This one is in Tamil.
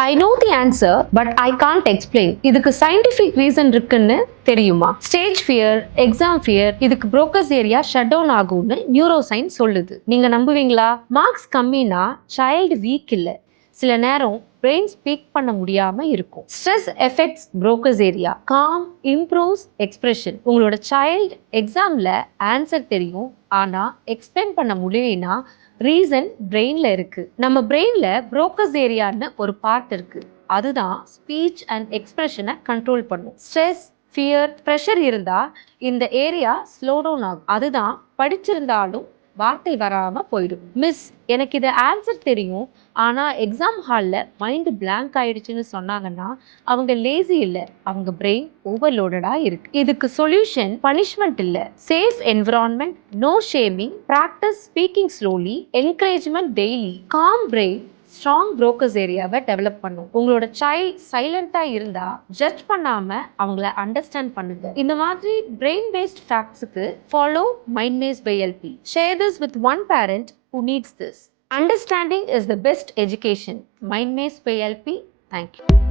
I know the answer, but I can't explain. இதுக்கு scientific reason இருக்குன்னு தெரியுமா? Stage fear, exam fear, இதுக்கு Broca's area shut down ஆகும்னு neuroscience சொல்லுது. நீங்க நம்புவீங்களா? மார்க்ஸ் கம்மினா child weak இல்ல. சில நேரம் brain speak பண்ண முடியாம இருக்கும். Stress affects Broca's area. Calm improves expression. உங்களோட child examல answer தெரியும், ஆனா explain பண்ண முடியலனா ரீசன் பிரெயின்ல இருக்கு. நம்ம பிரெயின்ல புரோக்கஸ் ஏரியான்னு ஒரு பார்ட் இருக்கு. அதுதான் ஸ்பீச் அண்ட் எக்ஸ்பிரஷனை கண்ட்ரோல் பண்ணும். ஸ்ட்ரெஸ், ஃபியர், ப்ரெஷர் இருந்தா இந்த ஏரியா ஸ்லோ டவுன் ஆகும். அதுதான் படிச்சிருந்தாலும் வார்த்தை வராம போயிடும். மிஸ், எனக்கு இது ஆன்சர் தெரியும், ஆனா எக்ஸாம் ஹால்ல மைண்ட் பிளாங்க் ஆயிடுச்சுன்னு சொன்னாங்கன்னா அவங்க லேசி இல்ல, அவங்க பிரெயின் ஓவர்லோடடா இருக்கு. இதுக்கு சொல்யூஷன் பனிஷ்மெண்ட் இல்ல, safe environment, no shaming, practice speaking slowly, encouragement daily. Calm brain strong Broca's ஏரியாவை டெவலப் பண்ணும். உங்களோட சைல்ட் சைலண்டா இருந்தா ஜட்ஜ் பண்ணாம அவங்கள அண்டர்ஸ்டாண்ட் பண்ணுங்க. இந்த மாதிரி பிரெயின் பேஸ்ட் ஃபேக்ட்ஸுக்கு follow mind maze by LP. Share this with one parent who needs this. Understanding is the best education. Mind Maze by LP. Thank you.